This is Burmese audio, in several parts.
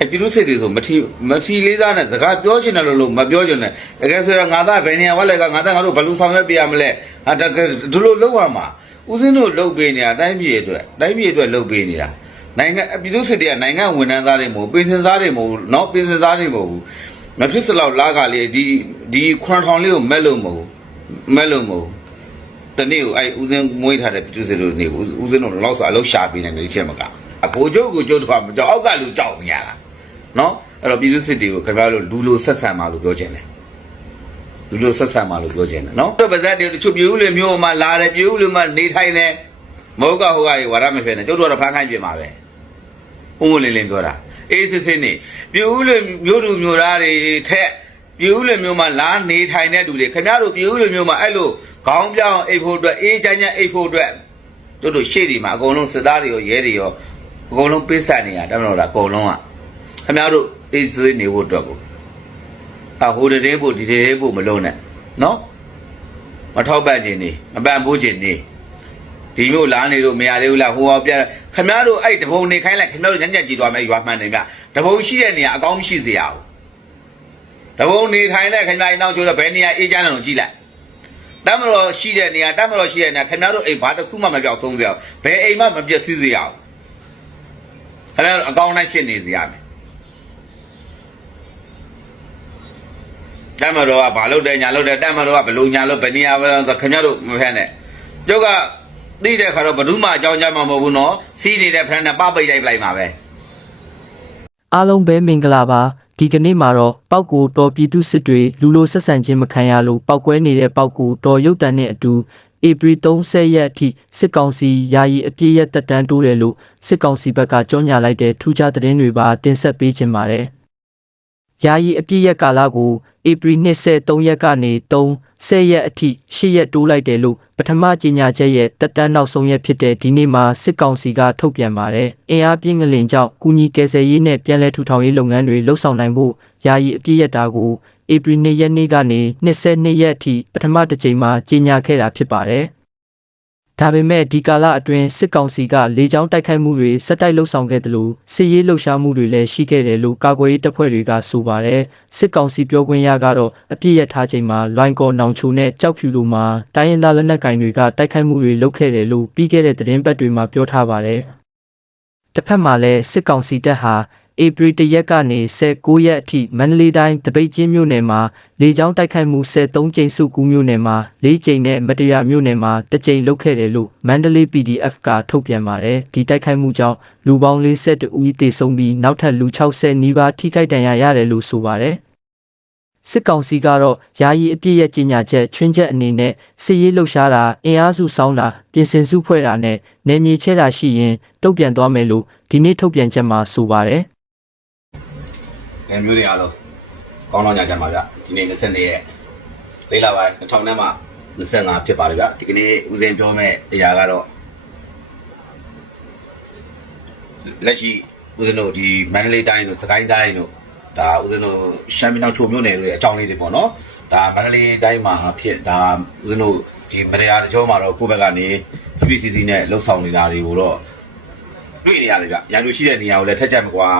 အဲပြည်သူစစ်တွေဆိုမထီမထီလေးစားနဲ့စကားပြောချင်တယ်လို့လို့မပြောချင်နဲ့တကယ်ဆိုရင်ငါသားဘယ်နေရာဝက်လဲကငါသားငါတို့ဘယ်လိုဆောင်ရွက်ပြရမလဲဟာတကယ်ဒီလိုလောက်ရမှာဦးစင်းတို့လုပ်ပေးနေတာတိုင်းပြည်အတွက်တိုင်းပြည်အတွက်လုပ်ပေးနေတာနိုင်ငံပြည်သူစစ်တွေကနိုင်ငံဝန်ထမ်းသားတွေမဟုတ်ပင်စင်သားတွေမဟုတ်နော်ပင်စင်သားတွေမဟုတ်ဘူးမဖြစ်စလောက်လာကလေးဒီဒီခွန်ထောင်လေးကိုမက်လို့မဟုတ်မက်လို့မဟုတ်တနေ့ကိုအဲ့ဦးစင်းမွေးထားတဲ့ပြည်သူစစ်တို့နေဦးစင်းတို့လောက်ဆိုအလောက်ရှာပေးနေတယ်ဒီချက်မကအဘိုးချုပ်ကိုကြုတ်ထွားမကြောက်အောက်ကလူကြောက်နေရတာ နော်အဲ့တော့ပြည်သူစစ်တွေကိုခင်ဗျားတို့လူလိုဆက်ဆံပါလို့ပြောချင်တယ်လူလိုဆက်ဆံပါလို့ပြောချင်တယ်နော်တော့ပါဇက်တွေတချို့ပြည်ဦးလေမျိုးမှလာတယ်ပြည်ဦးလေမှနေထိုင်တယ်မဟုတ်ကဟိုကရေဝါရမဖြစ်နေကျုပ်တို့ကတော့ဖမ်းခိုင်းပြင်ပါပဲဥမလင်းလင်းပြောတာအေးစစ်စစ်နေပြည်ဦးလေမျိုးသူမျိုးသားတွေထက်ပြည်ဦးလေမျိုးမှလာနေထိုင်တဲ့သူတွေခင်ဗျားတို့ပြည်ဦးလေမျိုးမှအဲ့လိုခေါင်းပြောင်းအိတ်ဖို့အတွက်အေးချမ်းချမ်းအိတ်ဖို့အတွက်တို့တို့ရှေ့ဒီမှာအကုန်လုံးစစ်သားတွေရောရဲတွေရောအကုန်လုံးပိတ်ဆက်နေတာတမန်တော်တာအကုန်လုံးက ခင်ဗျားတို့အေးစေးနေဖို့အတွက်ကိုအဟိုတည်းဖို့ဒီတည်းဖို့မလုံးနဲ့နော်မထောက်ပံ့ခြင်းနေမပံ့ပိုးခြင်းနေဒီမျိုးလာနေလို့မရသေးဘူးလားဟိုအောင်ပြခင်ဗျားတို့အဲ့တဘုံနေခိုင်းလိုက်ခင်ဗျားတို့ညံ့ညံ့ကြည့်သွားမယ်ရွာမှန်နေမြတဘုံရှိတဲ့နေရာအကောင်းမရှိစေရဘူးတဘုံနေထိုင်တဲ့ခင်ဗျားအိမ်နောက်ကျတော့ဘယ်နေရာအေးချမ်းတယ်လို့ကြည့်လိုက်တမတော်ရှိတဲ့နေရာတမတော်ရှိတဲ့နေရာခင်ဗျားတို့အိမ်ဘာတစ်ခုမှမပြောက်ဆုံးစေရအောင်ဘယ်အိမ်မှမပြည့်စည်စေရအောင်ခင်ဗျားတို့အကောင်းတိုင်းဖြစ်နေစေရမယ် တက်မတော်ကဘာလုပ်တယ်ညာလုပ်တယ်တက်မတော်ကဘလို့ညာလို့ဘယ်နေရာပဲဆိုခင်ဗျားတို့မဖက်နဲ့ကျုပ်ကသိတဲ့ခါတော့ဘယ်သူမှအကြောင်းကြမှာမဟုတ်ဘူးနော်စီးနေတဲ့ဖက်နဲ့ပပိတ်လိုက်ပလိုက်မှာပဲအားလုံးပဲမင်္ဂလာပါဒီကနေ့မှာတော့ပောက်ကိုတော်ပြည်သူစစ်တွေလူလိုဆက်ဆံခြင်းမခံရလို့ပောက်ကွဲနေတဲ့ပောက်ကိုတော်ရုတ်တန်နဲ့အတူဧပြီ30ရက်အထိစစ်ကောင်စီယာယီအပြည့်ရက်တက်တန်းတိုးတယ်လို့စစ်ကောင်စီဘက်ကကြောညာလိုက်တဲ့ထူးခြားသတင်းတွေပါတင်ဆက်ပေးခြင်းပါတယ် ယာယီအပြည့်ရက်ကာလကိုဧပြီ23ရက်ကနေ30ရက်အထိ10ရက်တိုးလိုက်တယ်လို့ပထမကြေညာချက်ရဲ့တက်တန်းနောက်ဆုံးရက်ဖြစ်တဲ့ဒီနေ့မှာစစ်ကောင်စီကထုတ်ပြန်ပါတယ်။အင်အားပြင်းငလင်ကြောင့်ကုညီကယ်ဆယ်ရေးနဲ့ပြည်내ထူထောင်ရေးလုပ်ငန်းတွေလှုပ်ဆောင်နိုင်ဖို့ယာယီအပြည့်ရက်တာကိုဧပြီ2ရက်နေ့ကနေ22ရက်အထိပထမတစ်ကြိမ်မှာကြေညာခဲ့တာဖြစ်ပါတယ်။ ဒါပေမဲ့ဒီကာလအတွင်းစစ်ကောင်စီကလေကြောင်းတိုက်ခိုက်မှုတွေစက်တိုက်လှုပ်ဆောင်ခဲ့တယ်လို့စစ်ရေးလှုပ်ရှားမှုတွေလည်းရှိခဲ့တယ်လို့ကာကွယ်ရေးတပ်ဖွဲ့တွေကဆိုပါတယ်စစ်ကောင်စီပြောခွင့်ရကတော့အပြည့်ရထားချိန်မှာလွိုင်းကော်နောင်ချိုနဲ့ကြောက်ဖြူလိုမှာတိုင်းရင်းသားလက်နက်ကင်တွေကတိုက်ခိုက်မှုတွေလုပ်ခဲ့တယ်လို့ပြီးခဲ့တဲ့သတင်းပတ်တွေမှာပြောထားပါတယ်တစ်ဖက်မှာလည်းစစ်ကောင်စီတပ်ဟာ ဧပြီတရက်ကနေ19ရက်အထိမန္တလေးတိုင်းတပိတ်ချင်းမြို့နယ်မှာလေကြောင်းတိုက်ခိုက်မှု73ကြိမ်စုကူးမြို့နယ်မှာ4ကြိမ်နဲ့မတရားမြို့နယ်မှာ1ကြိမ်လုပ်ခဲ့တယ်လို့မန္တလေး PDF ကထုတ်ပြန်ပါတယ်ဒီတိုက်ခိုက်မှုကြောင့်လူပေါင်း42ဦးသေဆုံးပြီးနောက်ထပ်လူ60နီးပါးထိခိုက်ဒဏ်ရာရတယ်လို့ဆိုပါတယ်စစ်ကောင်စီကတော့ယာယီအပြည့်ရဲ့ကြီးညာချက်ချွင်းချက်အနေနဲ့စစ်ရေးလှုပ်ရှားတာအင်အားစုဆောင်းတာပြင်ဆင်စုဖွဲ့တာနဲ့နေမြေချဲတာရှိရင်တုံ့ပြန်သွားမယ်လို့ဒီနေ့ထုတ်ပြန်ချက်မှာဆိုပါတယ် ငယ်မျိုးတွေအားလုံးကောင်းတော့ညချမ်းပါဗျဒီနေ့24ရက်လေးလပိုင်း2000နဲ့မှ25ဖြစ်ပါတယ်ဗျဒီကနေ့ဦးစင်ပြောမဲ့အရာကတော့လက်ရှိဦးစင်တို့ဒီမန္တလေးတိုင်းတို့စကိုင်းတိုင်းတို့ဒါဦးစင်တို့ရှမ်းပြည်နယ်ချိုမြို့နယ်တွေအကြောင်းလေးတွေပေါ့နော်ဒါမန္တလေးတိုင်းမှာဖြစ်ဒါဦးစင်တို့ဒီမတရားတကြောမှာတော့ကိုယ့်ဘက်ကနေ PCC နဲ့လှုပ်ဆောင်နေတာတွေကိုတော့တွေ့နေရတယ်ဗျရန်သူရှိတဲ့နေရာကိုလည်းထက်ချက်မကွာ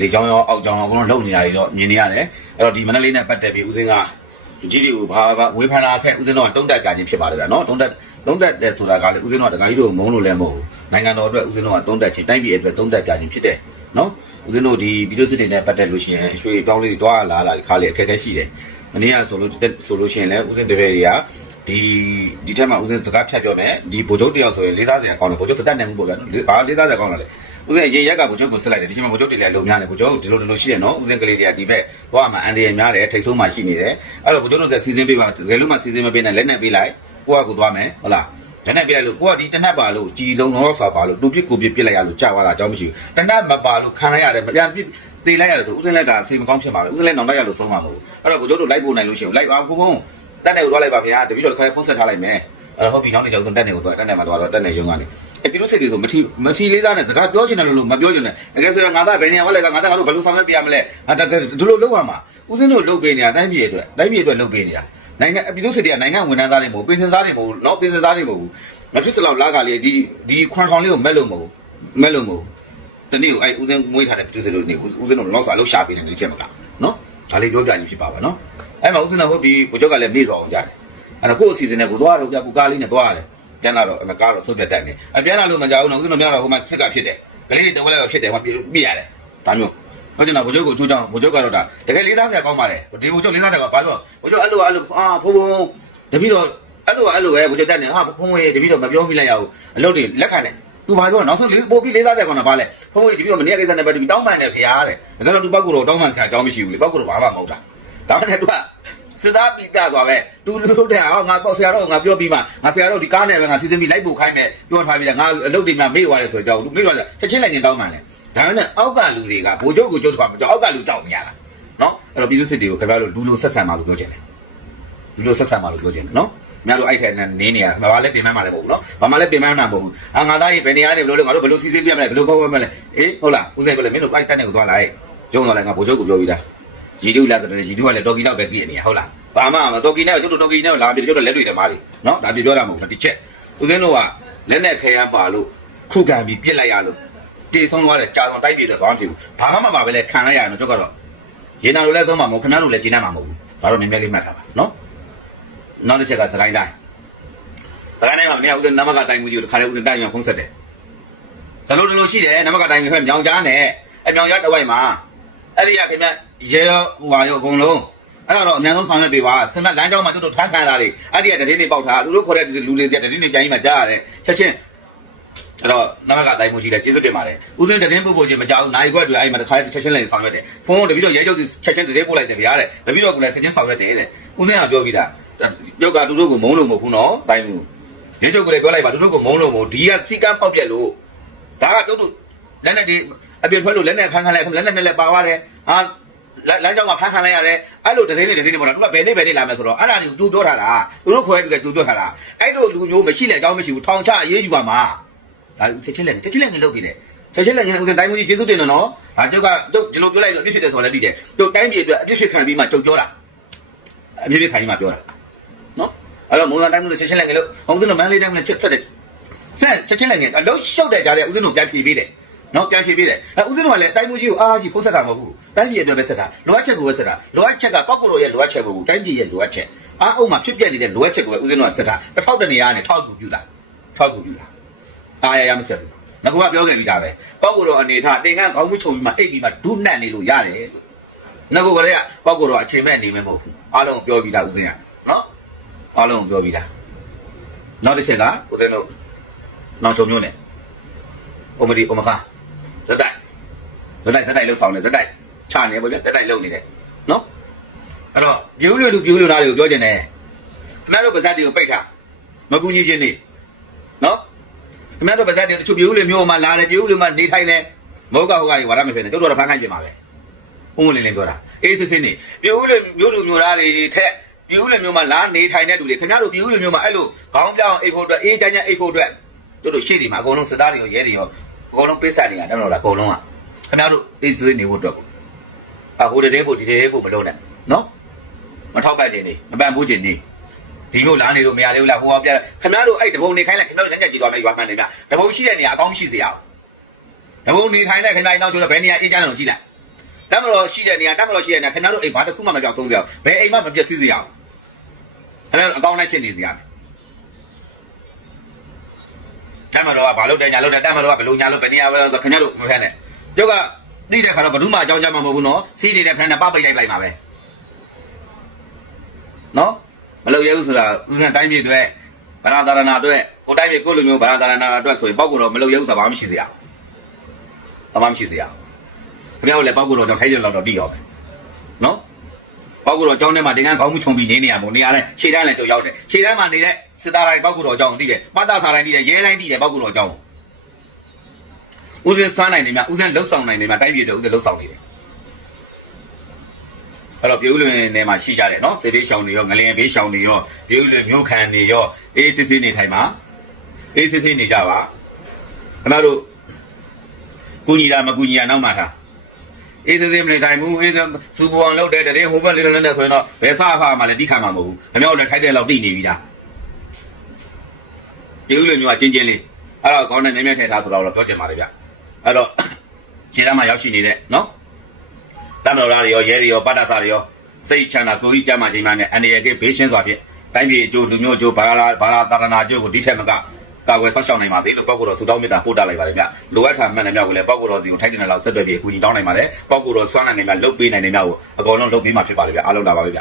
လေချောင်းရောအောက်ချောင်းရောအကုန်လုံးလုံနေရတယ်တော့မြင်နေရတယ်အဲ့တော့ဒီမန္တလေးနဲ့ပတ်သက်ပြီးဦးစင်းကလူကြီးတွေကိုဘာဘာဝေဖန်တာထက်ဦးစင်းတော့တုံးတက်ကြခြင်းဖြစ်ပါတယ်ဗျနော်တုံးတက်တုံးတက်တယ်ဆိုတာကလည်းဦးစင်းတော့တခါကြီးတို့မုန်းလို့လည်းမဟုတ်ဘူးနိုင်ငံတော်အတွက်ဦးစင်းတော့တုံးတက်ခြင်းတိုင်းပြည်အတွက်တုံးတက်ကြခြင်းဖြစ်တယ်နော်ဦးစင်းတို့ဒီဗီဒီယိုစစ်တွေနဲ့ပတ်သက်လို့ရှိရင်ရွှေတောင်းလေးတွေတွားလာလာခါလေးအခက်အခဲရှိတယ်မနေ့ကဆိုလို့ဆိုလို့ရှိရင်လည်းဦးစင်းတပည့်တွေကဒီဒီထက်မှဦးစင်းစကားဖြတ်ပြောမယ်ဒီဗိုလ်ချုပ်တယောက်ဆိုရင်လေးစားစရာကောင်းတယ်ဗိုလ်ချုပ်တက်နေမှုပေါ့ဗျာနော်ဘာလေးစားစရာကောင်းတာလဲ ဦးစင်းအရင်ရက်ကဗိုလ်ချုပ်ကိုဆက်လိုက်တယ်ဒီချိန်မှာဗိုလ်ချုပ်တွေလည်းလုံများတယ်ဗိုလ်ချုပ်ဒီလိုဒီလိုရှိရနော်ဦးစင်းကလေးတွေကဒီဘက်သွားမှာအန်ဒီရများတယ်ထိတ်ဆုံးမှရှိနေတယ်အဲ့တော့ဗိုလ်ချုပ်တို့ဆက်စီစဉ်ပေးပါတကယ်လို့မှစီစဉ်မပေးနဲ့လက်နဲ့ပေးလိုက်ကိုကကိုသွားမယ်ဟုတ်လားတနက်ပြလိုက်လို့ကိုကဒီတနက်ပါလို့ကြည်လုံးတော့စာပါလို့တူပြစ်ကိုပြစ်ပြစ်လိုက်ရလို့ကြာသွားတာအကြောင်းမရှိဘူးတနက်မပါလို့ခံလိုက်ရတယ်မပြန်ပြစ်တေးလိုက်ရတယ်ဆိုဦးစင်းလက်ကစိတ်မကောင်းဖြစ်မှာပဲဦးစင်းလက်နောင်တိုက်ရလို့ဆုံးမှာမဟုတ်ဘူးအဲ့တော့ဗိုလ်ချုပ်တို့လိုက်ဖို့နိုင်လို့ရှိရင်လိုက်ပါဘုံဘုံတက်နေကိုသွားလိုက်ပါဗျာတပည့်တော်တစ်ခါဖုန်းဆက်ထားလိုက်မယ်အဲ့ဟုတ်ပြီနောက်နေ့ကျတော့တက်နေကိုသွားတက်နေမှာသွားတော့တက်နေရုံကနေအဲ ပြည်သူစစ်တွေဆိုမထီမထီလေးစားနဲ့စကားပြောချင်တယ်လို့မပြောချင်တယ်တကယ်ဆိုရင်ငါသားဘယ်နေရာဝက်လဲကငါသားငါတို့ဘယ်လိုဆောင်ရွက်ပြရမလဲဟာတကယ်ဒီလိုလုပ်ရမှာဦးစင်းတို့လုပ်ပေးနေတာတိုင်းပြည်အတွက်တိုင်းပြည်အတွက်လုပ်ပေးနေတာနိုင်ငံပြည်သူစစ်တွေကနိုင်ငံဝန်ထမ်းသားတွေမဟုတ်ပင်စင်သားတွေမဟုတ်နော်ပင်စင်သားတွေမဟုတ်ဘူးမဖြစ်စလောက်လာကလေးဒီဒီခွန်ထောင်လေးကိုမက်လို့မဟုတ်မက်လို့မဟုတ်တနေ့ကိုအဲ့ဦးစင်းမွေးထားတဲ့ producer လို့နေဦးစင်းတို့လောက်ဆိုအလုပ်ရှာပေးတယ်ဒီချက်မကနော်ဒါလေးပြောပြရင်ဖြစ်ပါပါနော်အဲ့မှာဦးစင်းကဟုတ်ပြီကိုချုပ်ကလည်းမေ့တော့အောင်ကြတယ်အဲ့တော့ကို့အစီအစဉ်နဲ့ကိုသွားတော့ပြကိုကားလေးနဲ့သွားရတယ် ပြန်လာတော့အမကားတော့ဆုတ်ပြတ်တက်နေအပြန်လာလို့မကြောက်ဘူးနော်ဦးစင်းတို့ပြန်လာတော့ဟိုမှာစစ်ကဖြစ်တယ်ကလေးတွေတဝက်လောက်ဖြစ်တယ်ဟိုပြရတယ်ဒါမျိုးဟုတ်တယ်နော်ဘိုးချုပ်ကိုအချိုးကြောင့်ဘိုးချုပ်ကတော့ဒါတကယ်လေးစားစရာကောင်းပါတယ်ဒီဘိုးချုပ်လေးစားစရာကဘာလို့ဘိုးချုပ်အဲ့လိုအဲ့လိုအာဖုန်းဖုန်းတပည့်တော်အဲ့လိုအဲ့လိုပဲဘိုးချုပ်တက်နေဟာဖုန်းဝင်တပည့်တော်မပြောမိလိုက်ရဘူးအလုပ်တွေလက်ခံတယ်သူဘာပြောနောက်ဆုံးလေးပို့ပြီးလေးစားတယ်ကောင်ကဘာလဲဖုန်းဝင်တပည့်တော်မနေ့ကကိစ္စနဲ့ပဲတပည့်တောင်းပန်တယ်ဖေရားတဲ့ဒါကတော့သူပောက်ကတော့တောင်းပန်စရာအကြောင်းမရှိဘူးလေပောက်ကတော့ဘာမှမဟုတ်တာဒါနဲ့သူက စစ်သားပိတာသွားပဲသူတို့တဲ့ဟာငါပေါ့ဆရာတော့ငါပြောပြီးမှငါဆရာတော့ဒီကားနဲ့ပဲငါစီစဉ်ပြီးလိုက်ပို့ခိုင်းမယ်ပြောထားပြီးလဲငါအလုပ်တွေမှမေ့သွားတယ်ဆိုတော့ကြောက်သူမေ့သွားတယ်ချက်ချင်းလိုက်ရင်တောင်းပန်တယ်ဒါနဲ့အောက်ကလူတွေကဘိုးချုပ်ကိုကြုတ်ထွက်မှာကြောက်အောက်ကလူကြောက်မရတာနော်အဲ့တော့ပြည်သူစစ်တွေကိုခင်ဗျားတို့လူလိုဆက်ဆံမှာလို့ပြောချင်တယ်လူလိုဆက်ဆံမှာလို့ပြောချင်တယ်နော်မြတ်တို့အဲ့ထဲနဲ့နင်းနေရတာဘာလဲပြင်မှန်းမှာလည်းမဟုတ်ဘူးနော်ဘာမှလည်းပြင်မှန်းမှာမဟုတ်ဘူးအာငါသားကြီးဘယ်နေရာနေဘယ်လိုလဲငါတို့ဘယ်လိုစီစဉ်ပြရမလဲဘယ်လိုကောင်းမလဲအေးဟုတ်လားဦးစိန်ပြောလဲမင်းတို့အဲ့တက်နေကိုသွားလိုက်ကျုံသွားလိုက်ငါဘိုးချုပ်ကိုပြောပြီးသား ရီတူလာတဲ့ရီတူကလည်းတော်ကီတော့ပဲပြည့်နေရဟုတ်လားဘာမှမတော်ကီနဲ့ကျုပ်တို့တော်ကီနဲ့လာပြီးကျုပ်တို့လက်တွေ့တယ်မားလीနော်ဒါပြပြောတာမဟုတ်ဘူးဒီချက်ဦးစင်းတို့ကလက်နဲ့ခဲရမ်းပါလို့ခုခံပြီးပြစ်လိုက်ရလို့တေဆုံးသွားတယ်ကြာဆုံးတိုက်ပြေတယ်ဘာမှမဖြစ်ဘူးဘာမှမပါပဲလဲခံလိုက်ရတော့ကျုပ်ကတော့ရေနာလိုလဲဆုံးမှာမဟုတ်ခဏလိုလဲကျင်းတတ်မှာမဟုတ်ဘူးဒါတော့နည်းနည်းလေးမှတ်ထားပါနော်နောက်တစ်ချက်ကစကိုင်းတိုင်းစကိုင်းတိုင်းမှာမနေ့ကဦးစင်းနမကတိုင်းမှုကြီးကိုတခါလေဦးစင်းတိုင်းမှာဖုံးဆက်တယ်ဒါလို့လို့ရှိတယ်နမကတိုင်းကြီးဟဲ့မြောင်ကြားနဲ့အမြောင်ကြားတစ်ဝိုက်မှာ အဲ့ဒီကခင်ဗျရေရောဟိုပါရောအကုန်လုံးအဲ့တော့အများဆုံးဆောင်ရွက်ပေးပါခင်ဗျလမ်းကြောင်းမှာကျွတ်တို့ထမ်းခံရတာလေအဲ့ဒီကတတိနေပေါက်ထားလူတို့ခေါ်တဲ့လူတွေတတိနေပြန်ကြီးမှကြားရတယ်ချက်ချင်းအဲ့တော့နမကတိုင်းမှုကြီးလဲကျေးဇူးတင်ပါတယ်ဦးစင်းတတင်းပို့ဖို့ချင်းမကြောက်ဘူးနိုင်ခွက်တွေအဲ့မှာတစ်ခါချက်ချင်းလည်းဆောင်ရွက်တယ်ဖုန်းကတပည့်တော့ရဲချုပ်ချက်ချင်းတတင်းပို့လိုက်တယ်ဗျာတဲ့တပည့်တော့ကလည်းချက်ချင်းဆောင်ရွက်တယ်တဲ့ဦးစင်းကပြောပြီးတာရုပ်ကသူတို့ကိုမုန်းလို့မဟုတ်ဘူးနော်တိုင်းမှုရဲချုပ်ကလည်းပြောလိုက်ပါသူတို့ကိုမုန်းလို့မဟုတ်ဒီကစီကန်းဖောက်ပြက်လို့ဒါကတို့တို့ လက်နဲ့ဒီအပြည့်ထွက်လို့လက်နဲ့ဖမ်းခံလိုက်လက်နဲ့နဲ့လည်းပါသွားတယ်ဟာလမ်းကြောင်းမှာဖမ်းခံလိုက်ရတယ်အဲ့လိုတသိန်းနဲ့တသိန်းနဲ့ပေါ့နော်သူကဘယ်နေ့ဘယ်နေ့လာမယ်ဆိုတော့အဲ့ဒါတွေကိုကြိုးပြောထားတာသူတို့ခွဲတူကကြိုးပြောထားတာအဲ့လိုလူမျိုးမရှိတဲ့အကြောင်းမရှိဘူးထောင်ချရေးယူပါမှာဒါချက်ချင်းလက်ချက်ချင်းလက်ငင်လုပ်ပြီးတယ်ချက်ချင်းလက်ငင်ဦးစင်တိုင်းမှုကြီးကျေးဇူးတင်တယ်နော်ဒါကျုပ်ကကျုပ်ဒီလိုပြောလိုက်တော့အပြစ်ဖြစ်တယ်ဆိုတော့လည်းသိတယ်ကျုပ်တိုင်းပြည်အတွက်အပြစ်ဖြစ်ခံပြီးမှကျုပ်ပြောတာအပြစ်ဖြစ်ခံပြီးမှပြောတာနော်အဲ့တော့မုံစံတိုင်းမှုချက်ချင်းလက်ငင်လို့ဦးစင်တို့မန်းလေးတိုင်းမှုချက်ဆက်တယ်ဆက်ချက်ချင်းလက်ငင်အလုံးရှုပ်တဲ့ကြားတဲ့ဦးစင်တို့ပြန်ဖြေပေးတယ် နော်ပြန်ဖြေပေးတယ်အဲဦးစင်းတို့ကလည်းတိုင်းမှုကြီးကိုအားကြီးဖုတ်ဆက်တာမဟုတ်ဘူးတိုင်းပြည်အတွက်ပဲဆက်တာလိုအပ်ချက်ကိုပဲဆက်တာလိုအပ်ချက်ကပောက်ကိုရောရဲ့လိုအပ်ချက်မဟုတ်ဘူးတိုင်းပြည်ရဲ့လိုအပ်ချက်အားအုံမှာဖြစ်ပြနေတဲ့လိုအပ်ချက်ကိုပဲဦးစင်းတို့ကဆက်တာတစ်ထောက်တနေရာနဲ့ထောက်ကူပြူတာထောက်ကူပြူတာအားရရမဆက်ဘူးငါကပြောခဲ့ပြီးသားပဲပောက်ကိုရောအနေထားတင်ကန်းခေါင်းမှုချုံပြီးမှအိတ်ပြီးမှဒုနှက်နေလို့ရတယ်လို့ငါကလည်းပောက်ကိုရောအချိန်မဲ့နေမယ်မဟုတ်ဘူးအားလုံးပြောပြီးသားဦးစင်းကနော်အားလုံးပြောပြီးသားနောက်တစ်ချက်ကဦးစင်းတို့နောက်ချုံမျိုးနဲ့အိုမဒီအိုမခါ ဇက်တိုက်ဇက်တိုက်ဇက်တိုက်လှုပ်ဆောင်နေဇက်တိုက်ချနေပေါ့ဗျဇက်တိုက်လှုပ်နေတယ်နော်အဲ့တော့ပြူးလူလူပြူးလူသားတွေကိုပြောချင်တယ်ခင်ဗျားတို့ပါဇက်တွေကိုပိတ်ထားမကူညီချင်းနေနော်ခင်ဗျားတို့ပါဇက်တွေတချို့ပြူးလူမျိုးမှာလာတယ်ပြူးလူမှာနေထိုင်တယ်မဟုတ်ကဟုတ်ကကြီးဝါရမဖြစ်နေတို့တော့ဖမ်းခိုင်းပြင်ပါပဲဘုံဝင်လင်းလင်းပြောတာအေးစစ်စစ်နေပြူးလူမျိုးလူမျိုးသားတွေထက်ပြူးလူမျိုးမှာလာနေထိုင်တဲ့လူတွေခင်ဗျားတို့ပြူးလူမျိုးမှာအဲ့လိုခေါင်းပြောင်းအိတ်ဖို့အတွက်အေးချမ်းချမ်းအိတ်ဖို့အတွက်တို့တို့ရှေ့ဒီမှာအကုန်လုံးစစ်သားတွေရောရဲတွေရော အကုန်လုံးပိတ်ဆက်နေတာတယ်မဟုတ်လားအကုန်လုံးကခင်ဗျားတို့အေးစစ်စစ်နေဖို့အတွက်ကိုအဟိုတည်းဖို့ဒီတည်းဖို့မလုပ်နဲ့နော်မထောက်ပံ့ခြင်းနေမပံ့ပိုးခြင်းနေဒီမျိုးလာနေလို့မရသေးဘူးလားဟိုကပြခင်ဗျားတို့အဲ့တဘုံနေခိုင်းလိုက်ခင်ဗျားတို့လက်ညက်ကြည့်သွားမယ်ရွာမှန်နေမြတဘုံရှိတဲ့နေရာအကောင်းရှိစေရအောင်တဘုံနေထိုင်တဲ့ခင်ဗျားနောက်ကျတော့ဘယ်နေရာအေးချမ်းတယ်လို့ကြည့်လိုက်တမတော်ရှိတဲ့နေရာတမတော်ရှိတဲ့နေရာခင်ဗျားတို့အိမ်ဘာတစ်ခုမှမပြောင်းဆုံးကြအောင်ဘယ်အိမ်မှမပြည့်စည်စေရအောင်ခင်ဗျားတို့အကောင်းနဲ့ဖြစ်နေစေရမယ် တမတော်ကဘာလို့တဲ့ညာလို့တဲ့တမတော်ကဘလို့ညာလို့ဘယ်နေရာပဲဆိုခင်ဗျားတို့မဖက်နဲ့ပြုတ်ကတိတဲ့ခါတော့ဘယ်သူမှအကြောင်းကြမှာမဟုတ်ဘူးနော်စီးနေတဲ့ဖက်နဲ့ပပိတ်လိုက်လိုက်ပါပဲနော်မလုပ်ရဘူးဆိုတာဦးဇန်တိုင်းပြည်အတွက်ဗလာသာရဏအတွက်ကိုတိုင်းပြည်ကိုလူမျိုးဗလာသာရဏအတွက်ဆိုရင်ပောက်ကတော့မလုပ်ရဘူးဆိုတာဘာမှမရှိစေရအောင်ဘာမှမရှိစေရအောင်ခင်ဗျားတို့လည်းပောက်ကတော့ကြောင့်ထိုက်ကြတော့တော့ပြီးရောပဲနော်ပောက်ကတော့ကြောင်းထဲမှာတင်ကန်းခေါင်းမှုခြုံပြီးနေနေရမို့နေရာလဲခြေတန်းလည်းကြောက်ရောက်တယ်ခြေတန်းမှာနေတဲ့ စစ်သားတိုင်းပောက်ကတော့ကြောင်းတည်တယ်ပတ္တသာတိုင်းတည်တယ်ရဲတိုင်းတည်တယ်ပောက်ကတော့ကြောင်းဦးစင်းစားနိုင်နေမြဦးစင်းလှုပ်ဆောင်နိုင်နေမြတိုင်းပြည်တွေဦးစင်းလှုပ်ဆောင်နေတယ်အဲ့တော့ပြိုးလွင်နေမှာရှိကြတယ်နော်စေဘေးရှောင်းတွေရောငလင်ဘေးရှောင်းတွေရောပြိုးလွင်မြို့ခံတွေရောအေးစစ်စစ်နေထိုင်ပါအေးစစ်စစ်နေကြပါခင်ဗျားတို့ကုညီတာမကုညီတာနောက်မှထားအေးစစ်စစ်မနေထိုင်ဘူးအေးစူပူအောင်လုပ်တဲ့တည်းဟိုဘက်လေးလေးနဲ့ဆိုရင်တော့ဘယ်စားဖာမှလည်းတိခါမှာမဟုတ်ဘူးခင်ဗျားတို့လည်းထိုက်တဲ့လောက်တိနေပြီလား ပြိုးလွင်မြို့ကချင်းချင်းလေးအဲ့တော့ကောင်းတဲ့မြဲမြဲထဲထားဆိုတော့ပြောချင်ပါတယ်ဗျအဲ့တော့ခြေသားမှာရောက်ရှိနေတဲ့နော်တမတော်သားတွေရောရဲတွေရောပတ်တာစာတွေရောစိတ်ချမ်းသာကိုကြီးကြမှာချိန်မှနဲ့အနေရကဘေးရှင်းစွာဖြင့်တိုင်းပြည်အကျိုးလူမျိုးအကျိုးဘာလာဘာလာတာရနာအကျိုးကိုဒီထက်မကကာကွယ်ဆောက်ရှောက်နိုင်ပါသေးလို့ပောက်ကိုတော်ဆူတောင်းမေတ္တာပို့တာလိုက်ပါတယ်ဗျလိုအပ်တာမှန်တယ်မြောက်ကိုလည်းပောက်ကိုတော်စီကိုထိုက်တဲ့လောက်ဆက်သွယ်ပြီးအကူအညီတောင်းနိုင်ပါတယ်ပောက်ကိုတော်စွမ်းနိုင်တယ်မြောက်လုတ်ပေးနိုင်တယ်မြောက်ကိုအကုန်လုံးလုတ်ပေးမှာဖြစ်ပါတယ်ဗျအားလုံးလာပါပဲဗျ